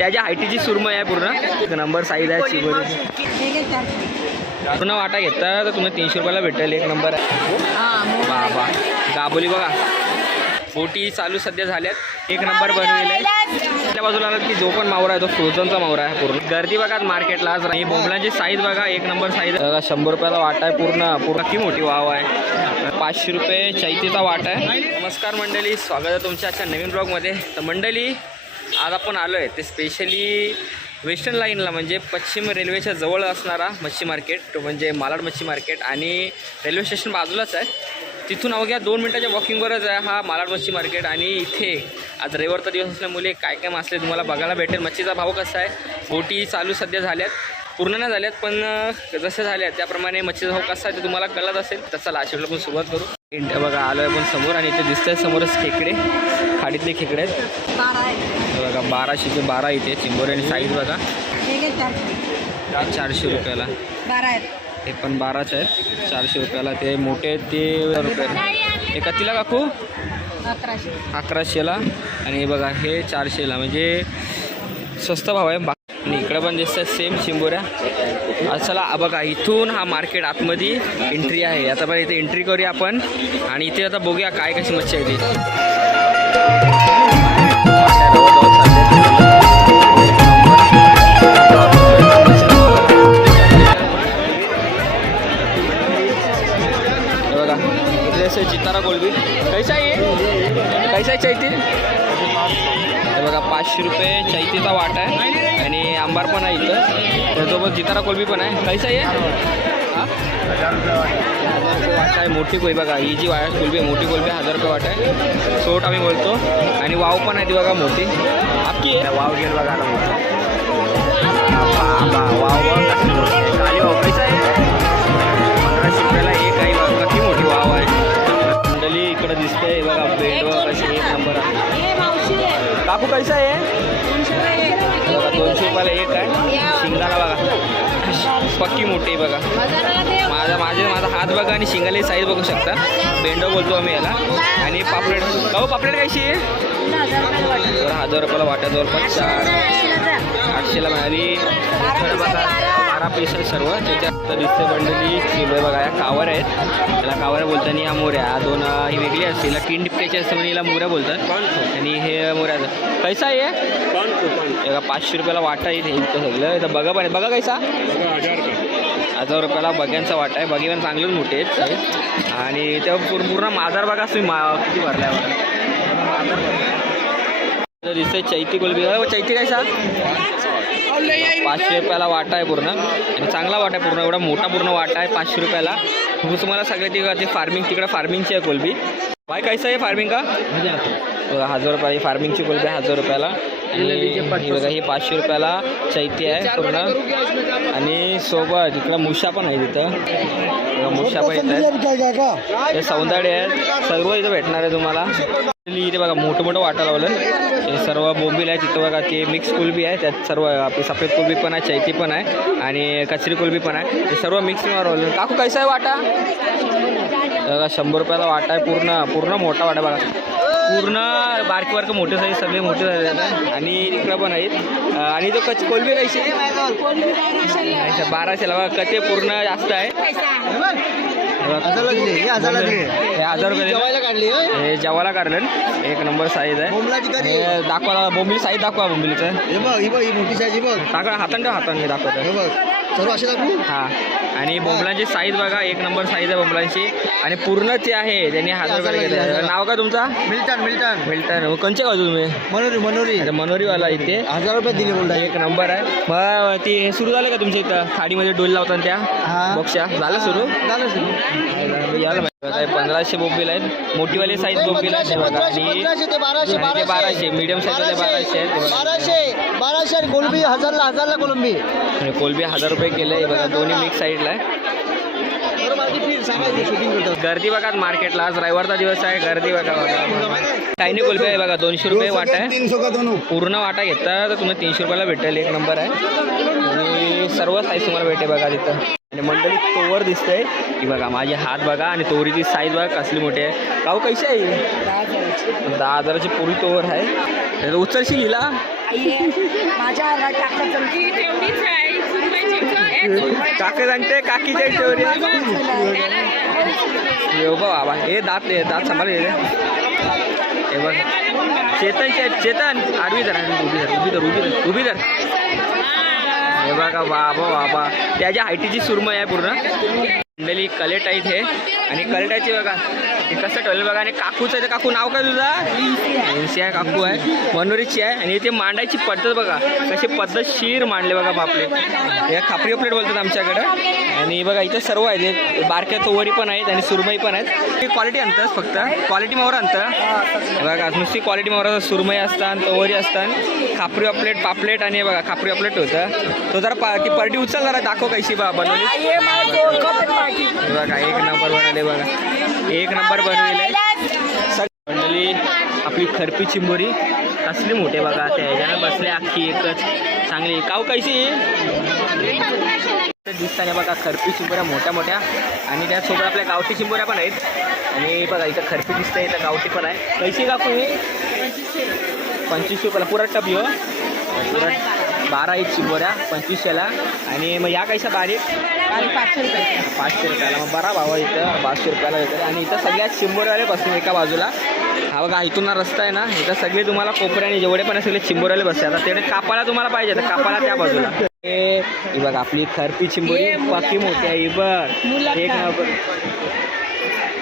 त्याच्या हायटीची सुरमय आहे पूर्ण? एक नंबर साईज आहे चिबोरीची पूर्ण वाटा घेता तर तुम्ही तीनशे रुपयाला भेटेल एक नंबर आहे. बाबा गाबोली बघा. बोटी चालू सध्या झाल्यात एक नंबर बनवेल आहे. त्या बाजूला आलात की जो पण मावरा आहे तो फ्रोझनचा मावरा आहे पूर्ण. गर्दी बघा मार्केटला आज. ही बोंबलांची साईज बघा एक नंबर साईज बघा शंभर रुपयाला वाटा आहे पूर्ण. पूर्ण की मोठी वाव आहे. पाचशे रुपये चैतीचा वाटा आहे. नमस्कार मंडळी स्वागत आहे तुमच्या आजच्या नवीन ब्लॉगमध्ये तर मंडळी आज आपण आलो आहे ते स्पेशली वेस्टर्न लाईनला म्हणजे पश्चिम रेल्वेच्या जवळ असणारा मच्छी मार्केट तो म्हणजे मालाड मच्छी मार्केट आणि रेल्वे स्टेशन बाजूलाच आहे. तिथून अवघ्या दोन मिनटाच्या वॉकिंगवरच आहे हा मालाड मच्छी मार्केट आणि इथे आज रविवारचा दिवस असल्यामुळे काय काय मासले तुम्हाला बघायला भेटेल. मच्छीचा भाव कसा आहे? बोटी चालू सध्या झाल्यात पूर्ण नाही झाल्यात पण जसे झाल्यात त्याप्रमाणे मच्छीचा भाव कसा आहे ते तुम्हाला कळत असेल तर चला अशा आपण सुरुवात करू. इंट बघा आलो आहे आपण समोर आणि इथे दिसतंय समोरच खेकडे खाडीतले खेकडे आहेत. बघा बाराशेचे बारा इथे चिंबोरी आणि साईज बघा चारशे. रुपयाला. बारा हे पण बाराच आहेत. चारशे रुपयाला ते मोठे आहेत ते रुपयाला हे कतीला काकू? अकराशे. अकराशेला. आणि हे बघा हे चारशेला. म्हणजे स्वस्त भाव आहे. बा आणि इकडं पण दिसतात सेम चिंबोऱ्या. आज चला बघा इथून हा मार्केट आतमध्ये एंट्री आहे. आता बघा इथे एंट्री करूया आपण. आणि इथे आता बघूया काय कशी मच्छी आहे ती इथे चितारा कोलबी कैसा आहे? कैसा आहे चैती? हे बघा पाचशे रुपये चैतीचा वाट आहे. आणि आंबार पण आहे इथं. त्यासोबत जितारा कोलबी पण आहे. कैसा आहे? वाट आहे मोठी कोई बघा ही जी वाट कोलबी आहे मोठी कोलबी हजार रुपये वाट आहे. सोट आम्ही बोलतो. आणि वाव पण आहे ती बघा मोठी. आपकी वाव गेल बघा आहे काकू कैसा आहे दोनशे रुपयाला एक आहे. शिंगाला बघा. पक्की मोठी आहे बघा. माझा माझे माझा हात बघा आणि शिंगाला साईज बघू शकता. बेंडो बोलतो आम्ही याला. आणि पापलेट अहो पापलेट कशी आहे? हजार रुपयाला वाट्या जवळपास चार आठशेला मिळाली चारा पीस आहे सर्व. त्याच्यात दिसते मंडळी किलो बघा या कावर आहेत. त्याला कावर बोलतात आणि ह्या मोऱ्या. दोन ही वेगळी असते. हिला किंड टिपट्याची असते म्हणजे हिला मोऱ्या बोलतात. आणि हे मोऱ्या कैसा आहे हे? पाचशे रुपयाला वाटा इथे. इतकं सगळं. इथं बघा पण आहे. बघा कैसा? हजार रुपयाला बघ्यांचा वाटा आहे. बघी पण चांगलेच मोठे आहेत. आणि त्या पूर्ण पूर्ण माजार बघा तुम्ही. मा किती भरल्यावर दिसतंय चैती गुलबी चैती काय सा पाचशे रुपयाला वाटा आहे पूर्ण. आणि चांगला वाटा आहे पूर्ण. एवढा मोठा पूर्ण वाटा आहे पाचशे रुपयाला. मग तुम्हाला सगळे ती ते फार्मिंग तिकडे फार्मिंगची आहे कोलबी. बाय कैसा आहे फार्मिंग का? बघा हजार रुपयाला ही फार्मिंगची कोलबी आहे हजार रुपयाला. आणि ही बघा ही पाचशे रुपयाला चैती आहे पूर्ण. आणि सोबत इकडं मुशा पण आहे तिथं. मुशा पण येत हे सौंदर्य आहेत सर्व इथं भेटणार आहे तुम्हाला. इथे बघा मोठं मोठं वाटा लावलं हे सर्व बोंबील आहे तिथं बघा ते मिक्स कुलबी आहे. त्यात सर्व आपली सफेद कुलबी पण आहे चैती पण आहे आणि कचरी कुलबी पण आहे. हे सर्व मिक्स लावलं काकू कैसा आहे वाटा? बघा शंभर रुपयाला वाटा आहे. पूर्ण पूर्ण मोठा वाटा बघा. पूर्ण बारकी बारकं मोठे साईज सगळे मोठे झाले आहेत. आणि इकडं पण आहेत. आणि तो कच कोलबी कशी अच्छा, बाराशेला. बघा कते पूर्ण जास्त आहे. हे हजार. हे जेवायला काढलं. एक नंबर साईज आहे. दाखवा बोंबील साईज दाखवा बोंबिलीचं. मोठी साईज टाका हातान दाखवतो सर्व असे दाखवू हा. आणि बोंबलांची साईज बघा एक नंबर साईज आहे बोंबलांची. आणि पूर्ण ते आहे त्यांनी हजार रुपये घेतले नाव का तुमचा? मिल्टन मिल्टन. मिल्टन. कोणचे गावचे तुम्ही? मनोरी मनोरी. मनोरीवाला इथे. हजार रुपये दिले बोलता एक नंबर आहे. मग ती हे सुरू झालं का तुमच्या इथं? खाडीमध्ये डोल लावतात त्या? हा. बॉक्सच्या? झालं सुरू? झालं सुरू. याला माहिती बघा, हे पंधराशे बोंबील आहेत. मोठीवाली साईज बोंबील आहेत हे पंधराशे ते बाराशे मीडियम साईजचे बाराशे. आहेत. बाराशे बाराशे आणि कोलंबी हजारला हजारला कोलंबी. आणि कोलबी हजार रुपये केले बघा दोन्ही मिक्स साईडला आहे गर्दी बघा मार्केटला आज रविवारचा दिवस आहे गर्दी बघा टायनी कोलबी आहे बघा दोनशे रुपये वाटा आहे. पूर्ण वाटा घेता तर तुम्ही तीनशे रुपयाला भेटेल एक नंबर आहे. आणि सर्व साईज तुम्हाला भेटेल बघा तिथं. आणि मंडळी तोवर दिसतंय. की बघा माझे हात बघा आणि तोरीची साईज बघा कसली मोठी आहे. काऊ कशी आहे दहा हजाराची पुरी तोवर आहे. तर उचलशील हिला? काका सांगते काकीच्या बा बाबा हे दात दात सांभाळ हे बघ. चेतनचे आहेत चेतन. आडवी धर आडवी उभी धर उभी धर उभी धर उभी धर. हे बघा बाबा बाबा त्याच्या हायटीची सुरमई आहे पूर्ण. मंडळी कलेट इथे. आणि कलेटाची बघा हे कसं ठेवलं बघा आणि काकूचं आहे ते. काकू नाव काय तुझा? एनसी आहे काकू आहे. मनोरीची आहे. आणि इथे मांडायची पद्धत बघा कशी पद्धतशीर मांडले बघा बापले या खापरी प्लेट बोलतात आमच्याकडं. आणि बघा इथे सर्व आहेत. बारक्या चोवरी पण आहेत आणि सुरमई पण आहेत. क्वालिटी आणतात फक्त. क्वालिटी मावर आणतं. बघा नुसती क्वालिटी मावर सुरमई असतात चोवरी असतात. खापरी ऑपलेट पापलेट आणि बघा खापरी ऑपलेट होतं. तो जरा ती पर्टी उचल जरा दाखव कशी बा बनवली. बघा एक नंबर बनवले बघा. एक नंबर बनवले. मंडळी आपली खरपी चिंबोरी कसली मोठे बघा. त्या ह्याच्यानं बसले अख्खी एकच. चांगली. काऊ कैसी? दिसताना बघा खरपी चिंबोऱ्या मोठ्या मोठ्या. आणि त्यासोबत आपल्या गावठी चिंबोऱ्या पण आहेत. आणि बघा इथं खरपी दिसतंय इथं गावठी पण आहे. कैसी काकू ही? पंचवीस रुपयाला. पुरा टप हो. पुरा बारा एक चिंबोऱ्या पंचवीसशेला. आणि मग या कैसा बारीक? पाचशे रुपये. पाचशे रुपयाला. मग बरा भाव आहे इथं. पाचशे रुपयाला वगैरे आणि इथं सगळ्यात बसले एका बाजूला. हा बघा इथून रस्ता आहे ना. इथं सगळे तुम्हाला कोपऱ्याने जेवढे पण सगळे चिंबोरवाले बसले. आता तेवढे कापाला तुम्हाला पाहिजे. तर कापाला त्या बाजूला. हे बघा आपली खरपी चिंबोरी बाकी मोठी आहे. ही बघ. एक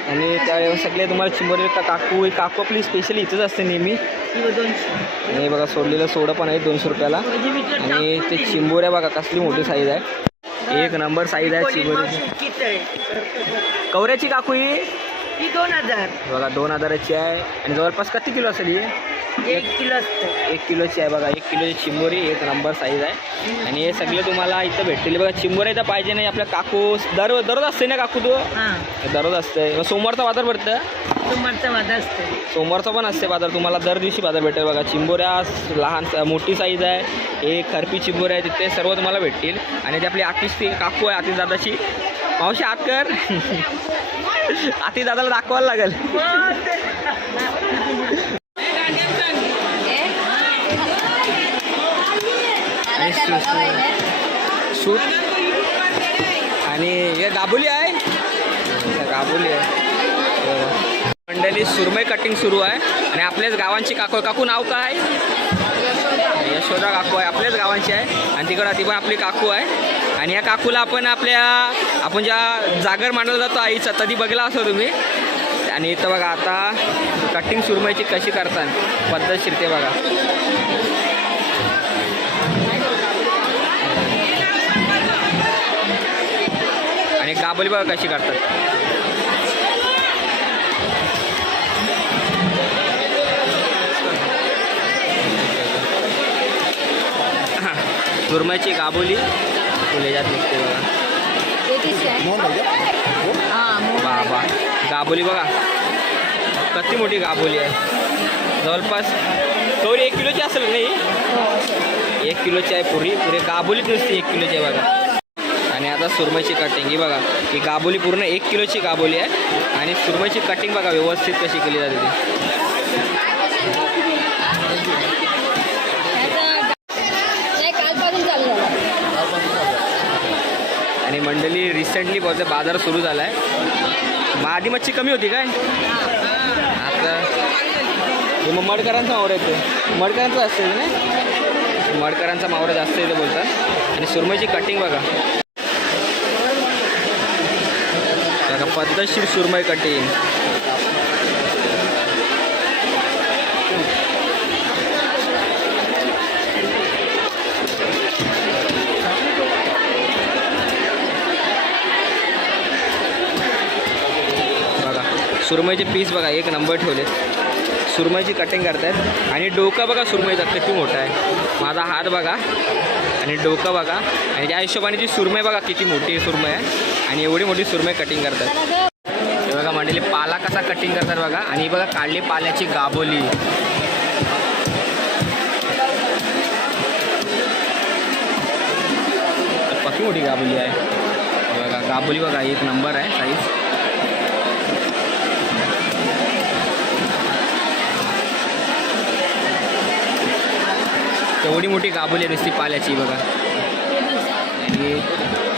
आणि त्या सगळे तुम्हाला चिंबोरी का काकू काकू आपली स्पेशली इथंच असते नेहमी. आणि बघा सोडलेलं सोडं पण आहे दोनशे रुपयाला. आणि ते चिंबोऱ्या बघा कसली मोठी साईज आहे. एक नंबर साईज आहे चिंबोरीची. कवऱ्याची काकू ही? ही दोन हजार. बघा दोन हजाराची आहे. आणि जवळपास किती किलो असेल ही? एक किलो असतं. एक किलोची आहे बघा एक किलोची चिंबोरी एक नंबर साईज आहे. आणि हे सगळे तुम्हाला इथं भेटतील. बघा चिंबोऱ्या इथं पाहिजे नाही आपल्या काकू दर दररोज असते ना काकू तू? हां. दररोज असते. सोमवारचा बाजार भरतं तुमचं माझं असतं. सोमवारचा पण असते बाजार तुम्हाला दर दिवशी बाजार भेटेल बघा. चिंबोऱ्या लहान मोठी साईज आहे. एक खरपी चिंबोऱ्या आहे तिथे सर्व तुम्हाला भेटतील. आणि ती आपली आतिश ती काकू आहे आतिश दादाची. मावशी आत कर. आतिश दादाला दाखवायला लागेल. सूट आणि हे दाबोली आहे. दाबोली आहे. मंडळी सुरमई कटिंग सुरू आहे. आणि आपल्याच गावांची काकू काकू नाव काय? यशोदा काकू आहे. आपल्याच गावांची आहे. आणि तिकडं ती पण आपली काकू आहे. आणि या काकूला आपण आपल्या आपण ज्या जागर मांडला जातो आईचा तधी बघला असो तुम्ही. आणि इथं बघा आता कटिंग सुरमईची कशी करतात पद्धतशीर ते बघा. आणि गाबोली बघा कशी करतात. सुरमईची गाबोली. फुलेजात निघते बघा. बाबा गाबोली बघा. कशी मोठी गाबोली आहे. जवळपास थोडी एक किलोची असेल नाही? एक किलोची आहे पुरी. पुरी गाबोलीच नुसती एक किलोची आहे बघा. आणि आता सुरमईची कटिंग ही बघा ही गाबोली पूर्ण एक किलोची गाबोली आहे. आणि सुरमईची कटिंग बघा व्यवस्थित कशी केली जाते ती. आणि मंडळी रिसेंटली बहुतेक बाजार सुरू झाला आहे मग आधी मच्छी कमी होती काय? आता मग मडकरांचा मावरा येतो मडकरांचं असतं ना? मडकरांचा मावरा जास्त येतो बोलतात. आणि सुरमईची कटिंग बघा बघा पद्धतशीर सुरमई कटिंग बघा सुरमईचे पीस बघा एक नंबर ठेवले. सुरमईची कटिंग करतायत. आणि डोका बघा सुरमईचा किती मोठा आहे. माझा हात बघा आणि डोकं बघा आणि त्या हिशोबाने जी सुरमई बघा किती मोठी सुरमई आहे. आणि एवढी मोठी सुरमई कटिंग करतात. हे बघा मंडळी पाला कसा कटिंग करतात बघा. आणि बघा काढली पाल्याची गाबोली. पक्की मोठी गाबोली आहे. बघा गाबोली बघा एक नंबर आहे साईज एवढी मोठी गाबोली आहे नुसती पाल्याची बघा. पाहिजे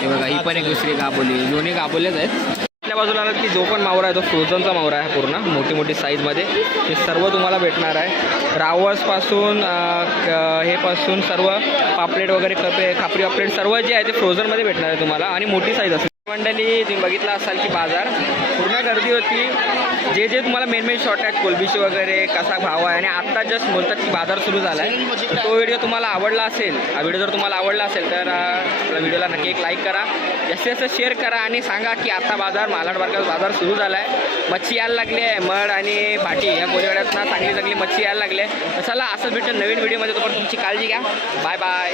हे बघा ही पण एक दुसरी गाबोली दोन्ही गाबोलेच आहेत. आपल्या बाजूला आलात की जो पण मावरा आहे तो फ्रोझनचा मावरा आहे पूर्ण मोठी मोठी साईजमध्ये हे सर्व तुम्हाला भेटणार आहे. रावसपासून हे पासून सर्व पापलेट वगैरे कपे खापरी पापलेट सर्व जे आहे ते फ्रोझनमध्ये भेटणार आहे तुम्हाला. आणि मोठी साईज असेल. मंडळी तुम्ही बघितला असाल की बाजार? पूर्ण गर्दी होती. जे जे तुम्हाला मेन मेन शॉर्ट आहेत कोलबीचे वगैरे कसा भाव आहे आणि आत्ता जस्ट बोलतात की बाजार सुरू झाला आहे तो व्हिडिओ तुम्हाला आवडला असेल हा व्हिडिओ जर तुम्हाला आवडला असेल तर आपल्या व्हिडिओला नक्की एक लाईक करा. जास्तीत जास्त शेअर करा आणि सांगा की आता बाजार मालाड मार्गात बाजार सुरू झाला आहे मच्छी यायला लागली आहे मड आणि भाटी या कोरेवाड्यात चांगली चांगली मच्छी यायला लागली आहे. चला असंच भेटतं नवीन व्हिडिओमध्ये तोपर्यंत तुमची काळजी घ्या. Bye bye